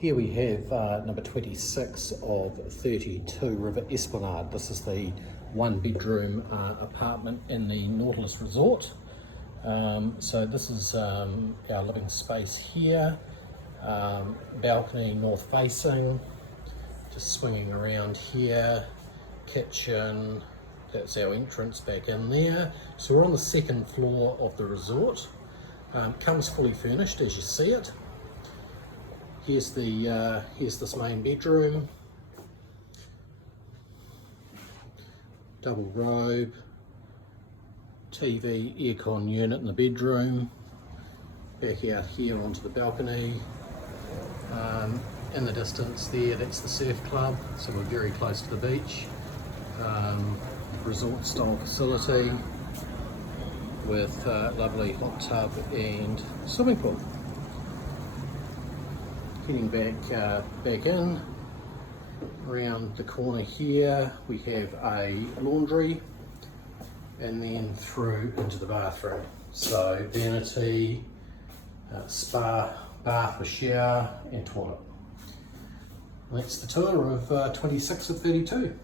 Here we have number 26 of 32 River Esplanade. This is the one bedroom apartment in the Nautilus Resort. So this is our living space here, balcony north facing, just swinging around here, kitchen, that's our entrance back in there. So we're on the second floor of the resort. Comes fully furnished as you see it. Here's this main bedroom, double robe, TV, aircon unit in the bedroom, back out here onto the balcony. In the distance there, that's the surf club, so we're very close to the beach. Resort style facility with lovely hot tub and swimming pool. Heading back in, around the corner here we have a laundry and then through into the bathroom. So vanity, spa, bath with shower and toilet. And that's the tour of 26 of 32.